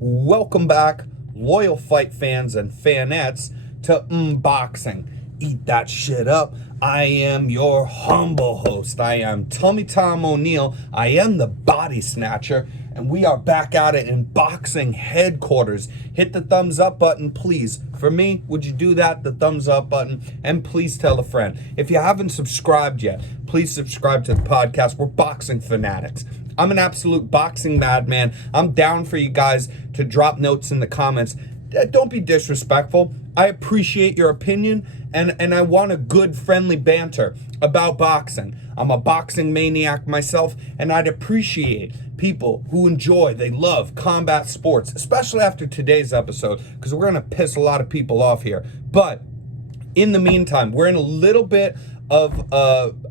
Welcome back, loyal fight fans and fanettes, to Unboxing. Eat that shit up. I am your humble host. I am Tummy Tom O'Neill. I am the Body Snatcher, and we are back at it in boxing headquarters. Hit the thumbs up button, please. For me, would you do that? The thumbs up button, and please tell a friend. If you haven't subscribed yet, please subscribe to the podcast. We're boxing fanatics. I'm an absolute boxing madman. I'm down for you guys to drop notes in the comments. Don't be disrespectful. I appreciate your opinion, and I want a good, friendly banter about boxing. I'm a boxing maniac myself, and I'd appreciate people who they love combat sports, especially after today's episode, because we're going to piss a lot of people off here. But in the meantime, we're in a little bit of a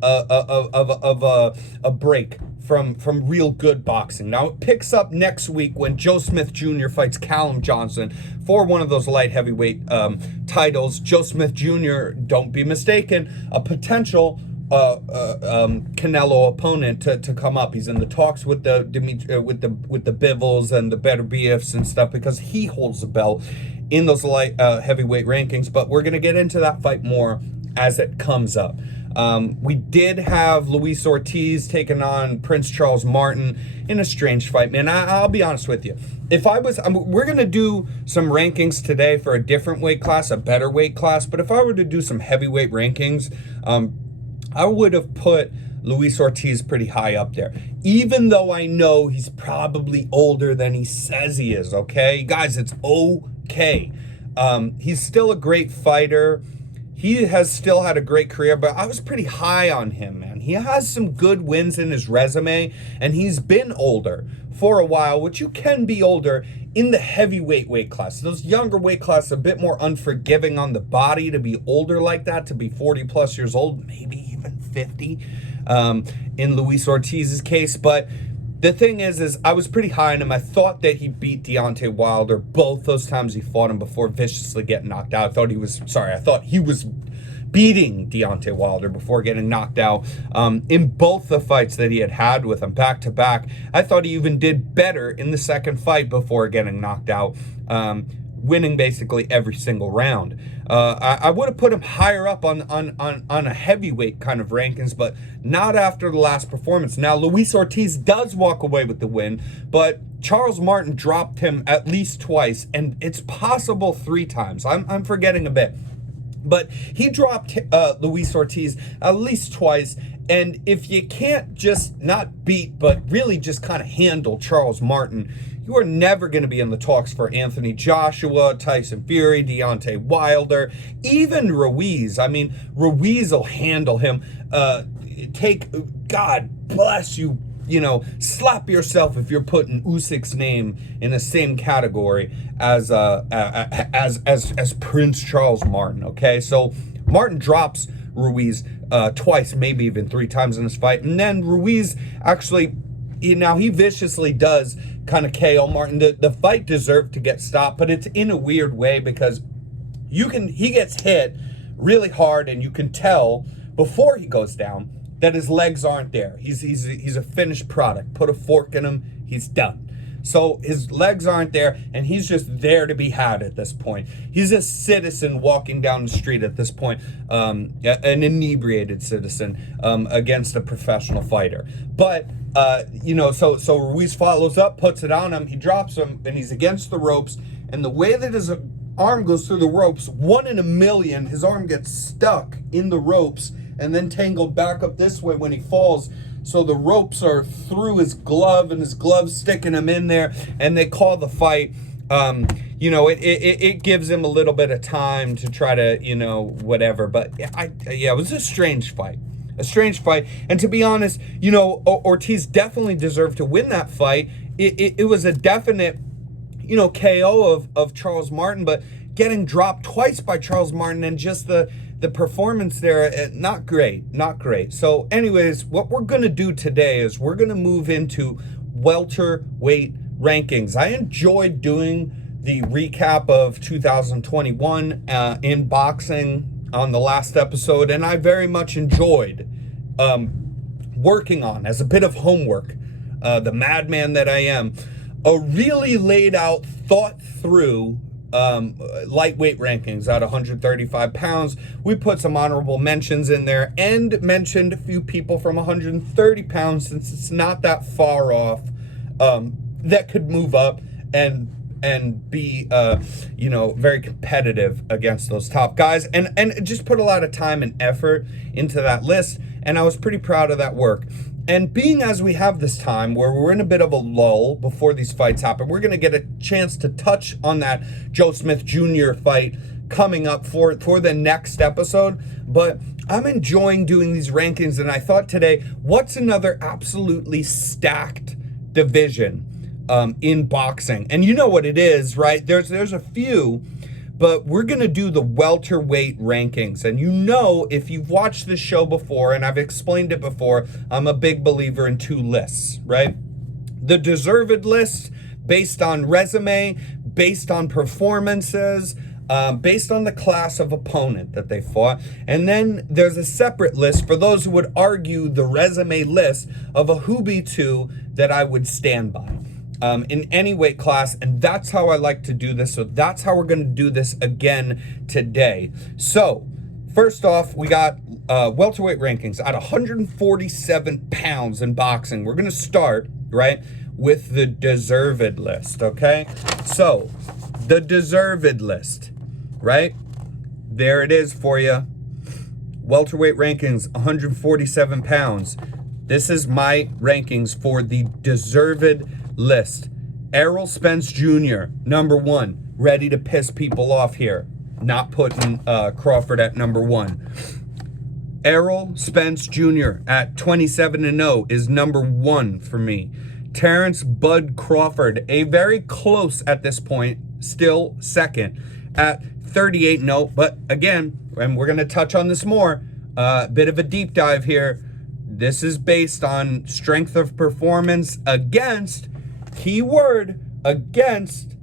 break from real good boxing. Now it picks up next week when Joe Smith Jr. fights Callum Johnson for one of those light heavyweight titles. Joe Smith Jr., don't be mistaken, a potential Canelo opponent to come up. He's in the talks with the Bivels and the Better BFs and stuff because he holds the belt in those light heavyweight rankings. But we're gonna get into that fight more as it comes up. We did have Luis Ortiz taking on Prince Charles Martin in a strange fight, man. I'll be honest with you. If I was, we're going to do some rankings today for a different weight class, a better weight class. But if I were to do some heavyweight rankings, I would have put Luis Ortiz pretty high up there, even though I know he's probably older than he says he is, okay? Guys, it's okay. He's still a great fighter. He has still had a great career, but I was pretty high on him, man. He has some good wins in his resume, and he's been older for a while, which you can be older in the heavyweight weight class. Those younger weight classes are a bit more unforgiving on the body to be older like that, to be 40 plus years old, maybe even 50 in Luis Ortiz's case. But the thing is I was pretty high on him. I thought that he beat Deontay Wilder both those times he fought him before viciously getting knocked out. I thought he was beating Deontay Wilder before getting knocked out in both the fights that he had with him back to back. I thought he even did better in the second fight before getting knocked out, winning basically every single round. I would have put him higher up on a heavyweight kind of rankings, but not after the last performance. Now, Luis Ortiz does walk away with the win, but Charles Martin dropped him at least twice, and it's possible 3 times. I'm forgetting a bit. But he dropped Luis Ortiz at least twice, and if you can't just not beat, but really just kind of handle Charles Martin, you are never going to be in the talks for Anthony Joshua, Tyson Fury, Deontay Wilder, even Ruiz. I mean, Ruiz will handle him. God bless you, slap yourself if you're putting Usyk's name in the same category as Prince Charles Martin. Okay, so Martin drops Ruiz twice, maybe even 3 times in this fight, and then Ruiz actually, he viciously does kind of KO Martin. The fight deserved to get stopped, but it's in a weird way because he gets hit really hard, and you can tell before he goes down that his legs aren't there. He's a finished product. Put a fork in him, he's done. So his legs aren't there, and he's just there to be had at this point. He's a citizen walking down the street at this point, an inebriated citizen against a professional fighter. But so Ruiz follows up, puts it on him, he drops him, and he's against the ropes. And the way that his arm goes through the ropes, 1 in a million, his arm gets stuck in the ropes and then tangled back up this way when he falls. So the ropes are through his glove, and his glove's sticking him in there, and they call the fight. It gives him a little bit of time to try to, whatever. But it was a strange fight. And to be honest, Ortiz definitely deserved to win that fight. It was a definite, KO of Charles Martin, but getting dropped twice by Charles Martin and just the performance there, not great. So anyways, what we're going to do today is we're going to move into welterweight rankings. I enjoyed doing the recap of 2021 in boxing on the last episode, and I very much enjoyed working on, as a bit of homework, the madman that I am, a really laid out, thought through lightweight rankings at 135 pounds. We put some honorable mentions in there and mentioned a few people from 130 pounds, since it's not that far off, that could move up and be very competitive against those top guys, and just put a lot of time and effort into that list, and I was pretty proud of that work. And being as we have this time where we're in a bit of a lull before these fights happen, we're going to get a chance to touch on that Joe Smith Jr. fight coming up for the next episode. But I'm enjoying doing these rankings, and I thought today, what's another absolutely stacked division in boxing? And you know what it is, right? There's a few, but we're going to do the welterweight rankings. And you know, if you've watched this show before, and I've explained it before, I'm a big believer in two lists, right? The deserved list, based on resume, based on performances, based on the class of opponent that they fought. And then there's a separate list for those who would argue the resume list of a who be two that I would stand by. In any weight class, and that's how I like to do this. So that's how we're going to do this again today. So first off, we got welterweight rankings at 147 pounds in boxing. We're going to start, right, with the deserved list, okay? So the deserved list, right? There it is for you. Welterweight rankings, 147 pounds. This is my rankings for the deserved list. Errol Spence Jr., number 1, ready to piss people off here. Not putting Crawford at number 1. Errol Spence Jr. at 27-0 is number 1 for me. Terence Bud Crawford, a very close at this point, still second at 38-0. But again, and we're going to touch on this more, bit of a deep dive here. This is based on strength of performance against, keyword, against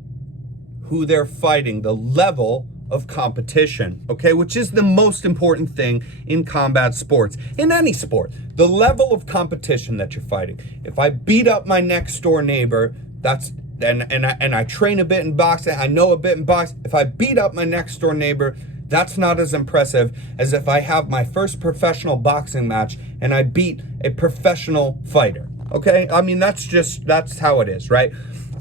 who they're fighting, the level of competition, okay? Which is the most important thing in combat sports, in any sport, the level of competition that you're fighting. If I beat up my next door neighbor, that's, and I train a bit in boxing, I know a bit in boxing. If I beat up my next door neighbor, that's not as impressive as if I have my first professional boxing match and I beat a professional fighter. Okay, I mean, that's how it is, right?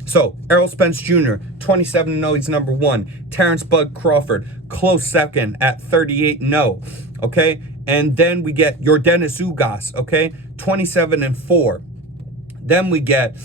So, Errol Spence Jr., 27-0, he's number 1. Terence Bud Crawford, close second at 38-0, okay? And then we get Ugos, okay? 27-4. Then we get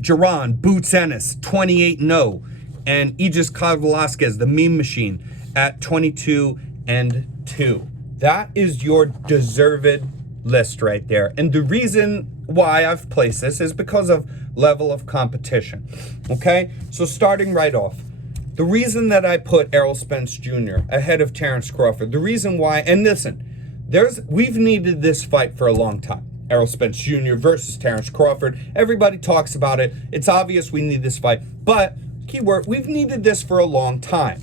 Jerome Bouten, 28-0. And Ugassa Velasquez, the meme machine, at 22-2. That is your deserved list right there. And the reason why I've placed this is because of level of competition. Okay, so starting right off, the reason that I put Errol Spence Jr. ahead of Terence Crawford, the reason why, and listen, we've needed this fight for a long time. Errol Spence Jr. versus Terence Crawford. Everybody talks about it. It's obvious we need this fight, but keyword, we've needed this for a long time.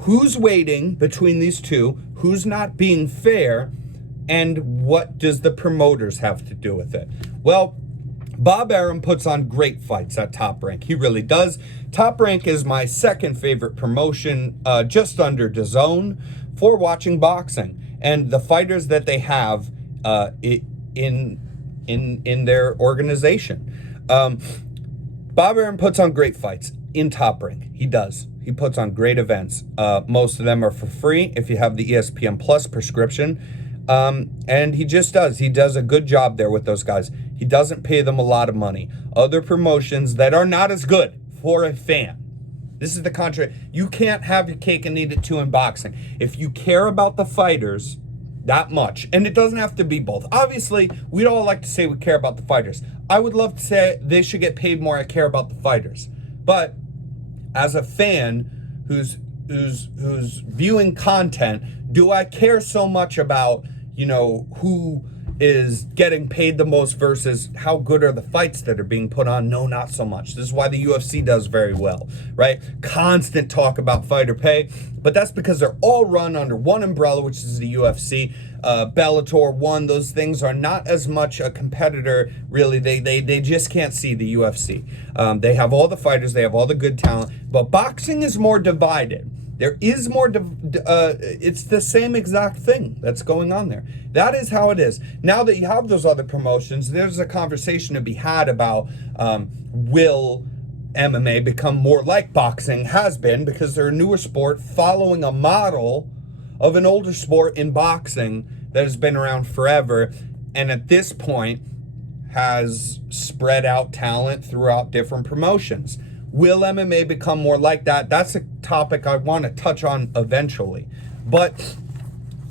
Who's waiting between these two? Who's not being fair? And what does the promoters have to do with it? Well, Bob Arum puts on great fights at Top Rank. He really does. Top Rank is my second favorite promotion, just under DAZN, for watching boxing. And the fighters that they have in their organization. Bob Arum puts on great fights in Top Rank. He does. He puts on great events. Most of them are for free if you have the ESPN Plus prescription. And he just does. He does a good job there with those guys. He doesn't pay them a lot of money. Other promotions that are not as good for a fan. This is the contrary. You can't have your cake and eat it too in boxing. If you care about the fighters that much, and it doesn't have to be both. Obviously, we'd all like to say we care about the fighters. I would love to say they should get paid more. I care about the fighters. But as a fan who's viewing content, do I care so much about, who is getting paid the most versus how good are the fights that are being put on? No, not so much. This is why the UFC does very well, right? Constant talk about fighter pay, but that's because they're all run under one umbrella, which is the UFC. Bellator 1, those things are not as much a competitor, really. They just can't see the UFC. They have all the fighters, they have all the good talent, but boxing is more divided. There is more, it's the same exact thing that's going on there. That is how it is. Now that you have those other promotions, there's a conversation to be had about will MMA become more like boxing has been, because they're a newer sport following a model of an older sport in boxing that has been around forever, and at this point has spread out talent throughout different promotions. Will MMA become more like that? That's a topic I want to touch on eventually. But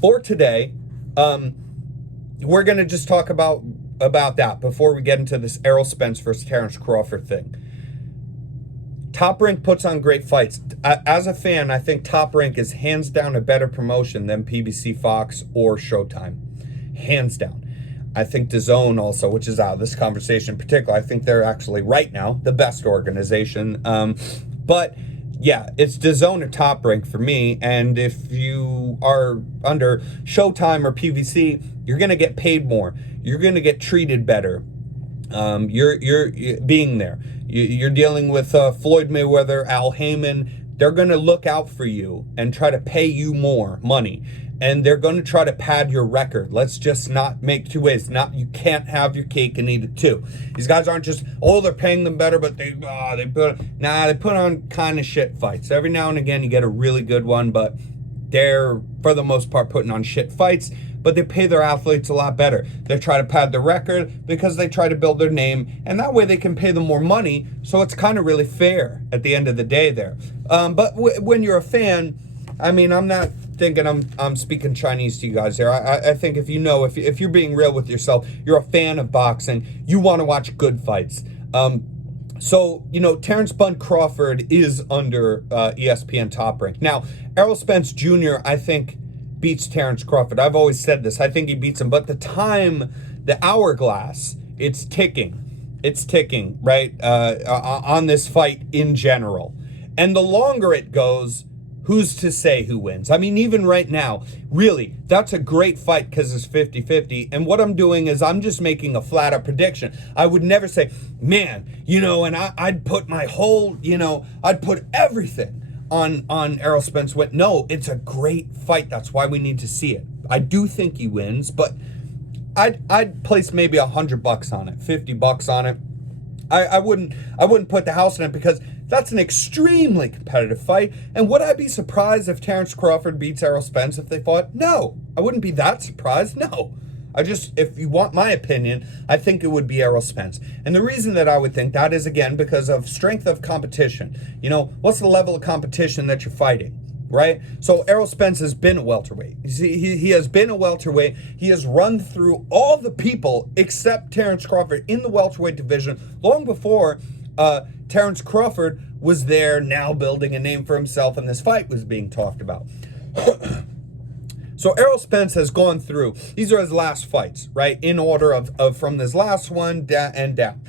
for today, we're going to just talk about that before we get into this Errol Spence versus Terence Crawford thing. Top Rank puts on great fights. As a fan, I think Top Rank is hands down a better promotion than PBC, Fox, or Showtime. Hands down. I think DAZN also, which is out of this conversation in particular, I think they're actually right now the best organization. But yeah, it's DAZN or Top Rank for me. And if you are under Showtime or PBC, you're going to get paid more. You're going to get treated better. You're being there. You're dealing with Floyd Mayweather, Al Heyman. They're going to look out for you and try to pay you more money. And they're going to try to pad your record. Let's just not make two ways. You can't have your cake and eat it too. These guys aren't just, they're paying them better, but they put on kind of shit fights. Every now and again, you get a really good one, but they're, for the most part, putting on shit fights. But they pay their athletes a lot better. They try to pad the record because they try to build their name, and that way they can pay them more money. So it's kind of really fair at the end of the day there. But when you're a fan, I mean, I'm not thinking I'm speaking Chinese to you guys here. I think if you're being real with yourself, you're a fan of boxing, you want to watch good fights. So, Terence Bud Crawford is under ESPN Top Rank. Now, Errol Spence Jr., I think, beats Terence Crawford. I've always said this. I think he beats him. But the hourglass, it's ticking. It's ticking, right, on this fight in general. And the longer it goes, who's to say who wins? I mean, even right now, really, that's a great fight because it's 50-50. And what I'm doing is I'm just making a flat-out prediction. I would never say, man, and I'd put my whole, I'd put everything on Errol Spence. No, it's a great fight. That's why we need to see it. I do think he wins, but I'd place maybe $100 on it, $50 on it. I wouldn't put the house on it because that's an extremely competitive fight. And would I be surprised if Terence Crawford beats Errol Spence if they fought? No, I wouldn't be that surprised. No. If you want my opinion, I think it would be Errol Spence. And the reason that I would think that is, again, because of strength of competition. What's the level of competition that you're fighting, right? So Errol Spence has been a welterweight. He has been a welterweight. He has run through all the people except Terence Crawford in the welterweight division long before Terence Crawford was there, now building a name for himself, and this fight was being talked about. So Errol Spence has gone through, these are his last fights, right? In order of from this last one and down.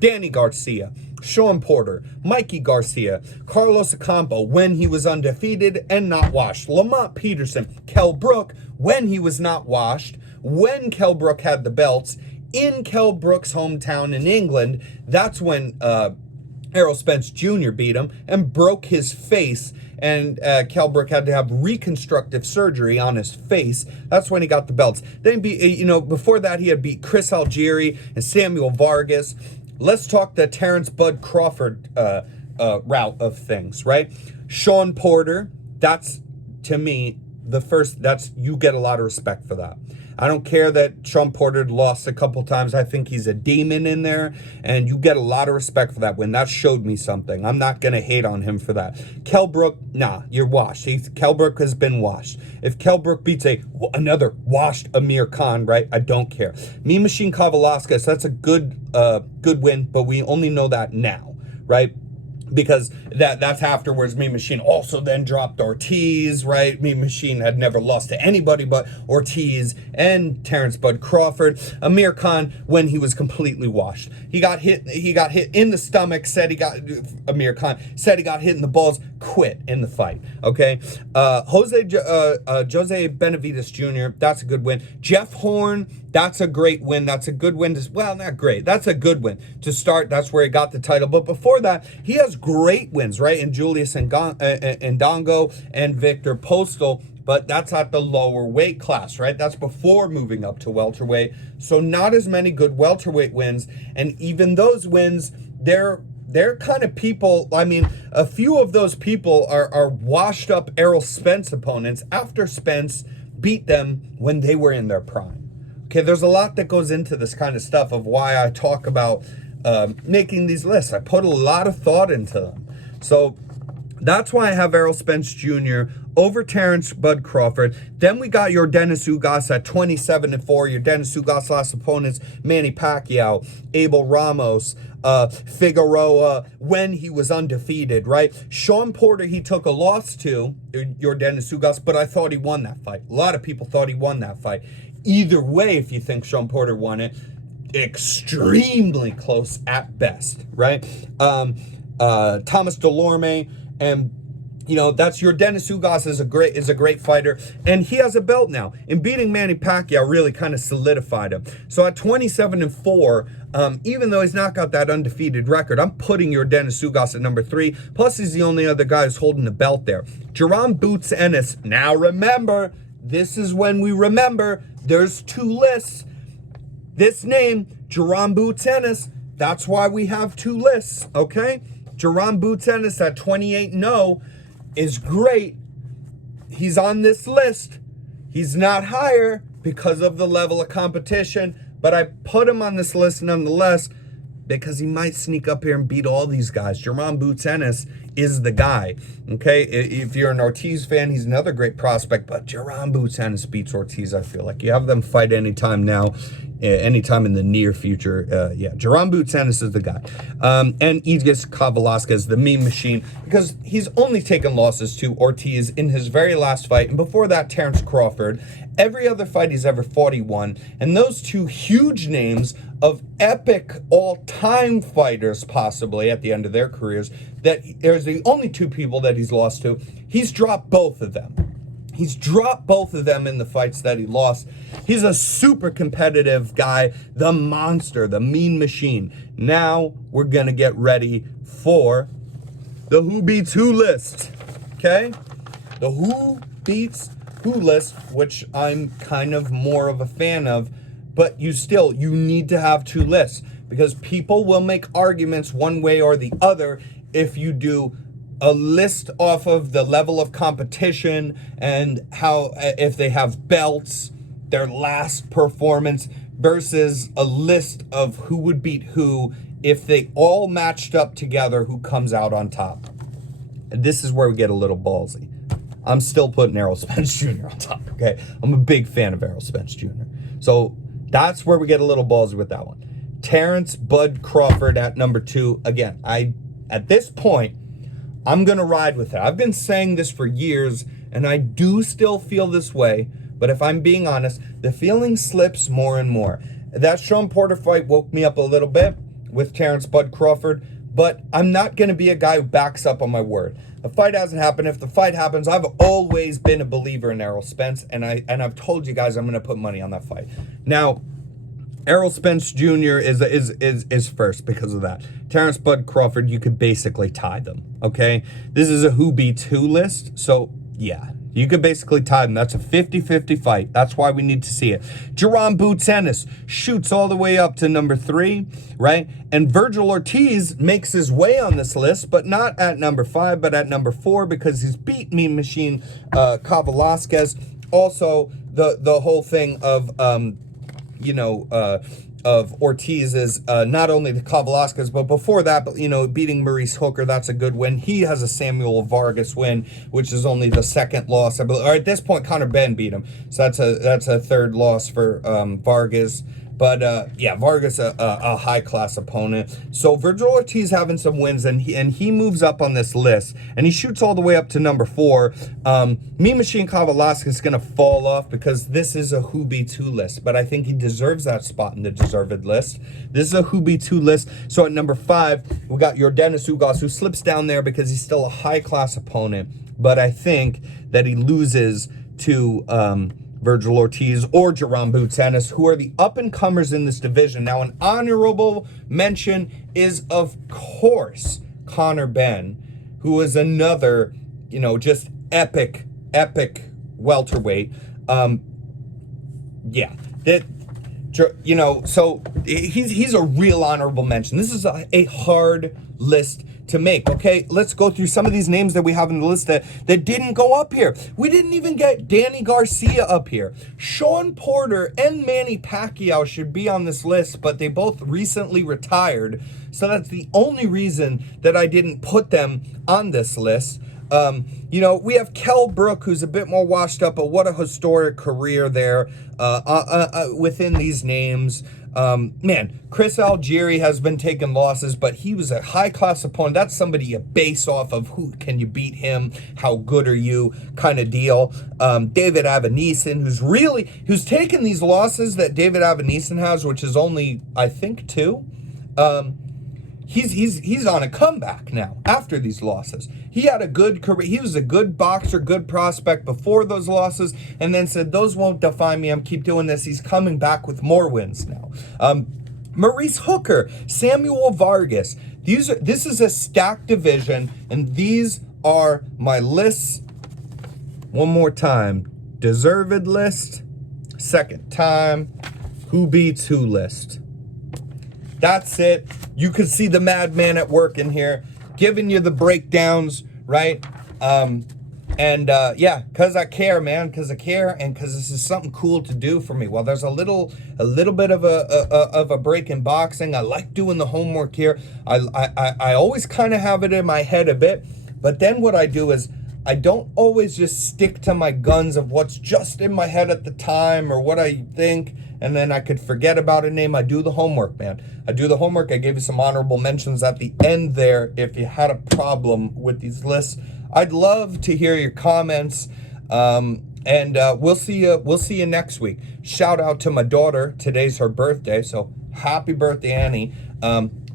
Danny Garcia, Sean Porter, Mikey Garcia, Carlos Ocampo when he was undefeated and not washed. Lamont Peterson, Kell Brook when he was not washed, when Kell Brook had the belts, in Kell Brook's hometown in England. That's when Errol Spence Jr. beat him and broke his face, and Kell Brook had to have reconstructive surgery on his face. That's when he got the belts. Then, before that, he had beat Chris Algieri and Samuel Vargas. Let's talk the Terence Bud Crawford route of things, right? Sean Porter, that's, to me, you get a lot of respect for that. I don't care that Sean Porter lost a couple times. I think he's a demon in there, and you get a lot of respect for that win. That showed me something. I'm not going to hate on him for that. Kell Brook, you're washed. Kell Brook has been washed. If Kell Brook beats another washed Amir Khan, right, I don't care. Mean Machine Kavalauskas, that's a good win, but we only know that now, right? because that's afterwards. Mean Machine also then dropped Ortiz, right? Mean Machine had never lost to anybody but Ortiz and Terence Bud Crawford. Amir Khan, when he was completely washed, he got hit in the stomach. Amir Khan said he got hit in the balls, quit in the fight. Okay, Jose Benavides Jr. That's a good win. Jeff Horn. That's a great win. That's a good win. Well, not great. That's a good win to start. That's where he got the title. But before that, he has great wins, right? In Julius Ndongo and Victor Postal. But that's at the lower weight class, right? That's before moving up to welterweight. So not as many good welterweight wins. And even those wins, they're kind of people, I mean, a few of those people are washed up Errol Spence opponents after Spence beat them when they were in their prime. Okay, there's a lot that goes into this kind of stuff of why I talk about making these lists. I put a lot of thought into them. So that's why I have Errol Spence Jr. over Terence Bud Crawford. Then we got your Dennis Ugassa at 27-4. Your Dennis Ugassa last opponents, Manny Pacquiao, Abel Ramos, Figueroa, when he was undefeated, right? Sean Porter, he took a loss to your Dennis Ugassa, but I thought he won that fight. A lot of people thought he won that fight. Either way, if you think Sean Porter won it, extremely close at best, right? Thomas Delorme, and you know, that's your Dennis Ugassa is a great fighter, and he has a belt now. And beating Manny Pacquiao really kind of solidified him. So at 27-4, even though he's not got that undefeated record, I'm putting your Dennis Ugassa at number 3. Plus, he's the only other guy who's holding the belt there. Jerome Bouten. Now remember, this is when we remember there's 2 lists. This name, Jerome Bouten, that's why we have 2 lists, okay? Jerome Bouten at 28-0 is great. He's on this list. He's not higher because of the level of competition, but I put him on this list nonetheless because he might sneak up here and beat all these guys. Jerome Bouten is the guy, okay? If you're an Ortiz fan, he's another great prospect, but Jerome Bouten beats Ortiz, I feel like. You have them fight anytime now, anytime in the near future. Yeah, Jerome Bouten is the guy. And Ugos Velasquez, the Mean Machine, because he's only taken losses to Ortiz in his very last fight, and before that, Terence Crawford. Every other fight he's ever fought, he won. And those 2 huge names of epic all-time fighters, possibly, at the end of their careers, that there's the only 2 people that he's lost to. He's dropped both of them. He's dropped both of them in the fights that he lost. He's a super competitive guy, the monster, the Mean Machine. Now we're going to get ready for the Who Beats Who list, okay? The Who Beats Who list, which I'm kind of more of a fan of, but you need to have 2 lists because people will make arguments one way or the other if you do a list off of the level of competition and how, if they have belts, their last performance, versus a list of who would beat who if they all matched up together, who comes out on top. And this is where we get a little ballsy. I'm still putting Errol Spence Jr. on top, okay? I'm a big fan of Errol Spence Jr. So that's where we get a little ballsy with that one. Terence Bud Crawford at number 2. Again, at this point, I'm going to ride with it. I've been saying this for years, and I do still feel this way. But if I'm being honest, the feeling slips more and more. That Sean Porter fight woke me up a little bit with Terence Bud Crawford, but I'm not going to be a guy who backs up on my word. The fight hasn't happened. If the fight happens, I've always been a believer in Errol Spence, and I've told you guys I'm going to put money on that fight. Now, Errol Spence Jr. is first because of that. Terence Bud Crawford, you could basically tie them, okay? This is a Who Beats Who list, so yeah. You could basically tie them. That's a 50-50 fight. That's why we need to see it. Jerome Bouten shoots all the way up to number 3, right? And Virgil Ortiz makes his way on this list, but not at number 5, but at number 4 because he's beat Mean Machine Velasquez. Also, the whole thing of of Ortiz is not only the Velasquez, but before that, beating Maurice Hooker, that's a good win. He has a Samuel Vargas win, which is only the second loss, I believe. Or at this point, Conor Benn beat him, so that's a third loss for Vargas. But yeah, Vargas a high class opponent. So Virgil Ortiz having some wins, and he moves up on this list, and he shoots all the way up to number 4. Me Machine Kavalaska is gonna fall off because this is a Who Be 2 list, but I think he deserves that spot in the deserved list. This is a Who Be 2 list. So at number 5, we got Yordenis Ugos, who slips down there because he's still a high class opponent, but I think that he loses to Virgil Ortiz or Jerome Bouten, who are the up-and-comers in this division. Now, an honorable mention is, of course, Conor Benn, who is another, you know, just epic welterweight. Yeah, that, you know, so he's a real honorable mention. This is a hard list to make. Okay, let's go through some of these names that we have in the list that didn't go up here. We didn't even get Danny Garcia up here. Sean Porter and Manny Pacquiao should be on this list, but they both recently retired, so that's the only reason that I didn't put them on this list. You know, we have Kell Brook, who's a bit more washed up, but what a historic career there within these names. Man, Chris Algieri has been taking losses, but he was a high-class opponent. That's somebody you base off of. Who can you beat him? How good are you? Kind of deal. David Avanesan, who's taken these losses that David Avanesan has, which is only, I think, 2. He's on a comeback now after these losses. He had a good career. He was a good boxer, good prospect before those losses, and then said, those won't define me. I'm keep doing this. He's coming back with more wins now. Maurice Hooker, Samuel Vargas. This is a stacked division, and these are my lists. One more time. Deserved list. Second time. Who Be 2 list. That's it. You could see the madman at work in here, giving you the breakdowns, right? Yeah, because I care, man, because I care, and because this is something cool to do for me. Well, there's a little bit of a break in boxing. I like doing the homework here. I always kind of have it in my head a bit, but then what I do is I don't always just stick to my guns of what's just in my head at the time or what I think, and then I could forget about a name. I do the homework, man. I do the homework. I gave you some honorable mentions at the end there if you had a problem with these lists. I'd love to hear your comments, and we'll see you next week. Shout out to my daughter. Today's her birthday, so happy birthday, Annie.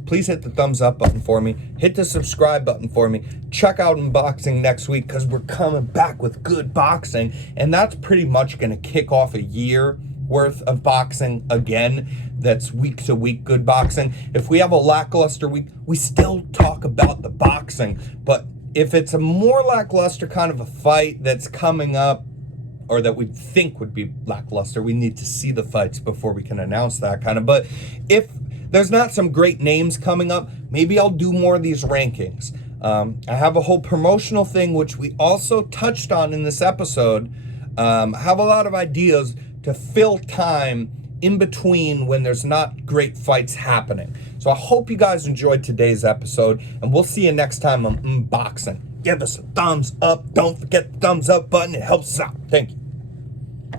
Please hit the thumbs up button for me. Hit the subscribe button for me. Check out Unboxing next week because we're coming back with good boxing. And that's pretty much going to kick off a year worth of boxing again. That's week to week good boxing. If we have a lackluster week, we still talk about the boxing. But if it's a more lackluster kind of a fight that's coming up, or that we think would be lackluster, we need to see the fights before we can announce that kind of. But if there's not some great names coming up, maybe I'll do more of these rankings. I have a whole promotional thing, which we also touched on in this episode. I have a lot of ideas to fill time in between when there's not great fights happening. So I hope you guys enjoyed today's episode, and we'll see you next time on Unboxing. Give us a thumbs up. Don't forget the thumbs up button. It helps us out. Thank you.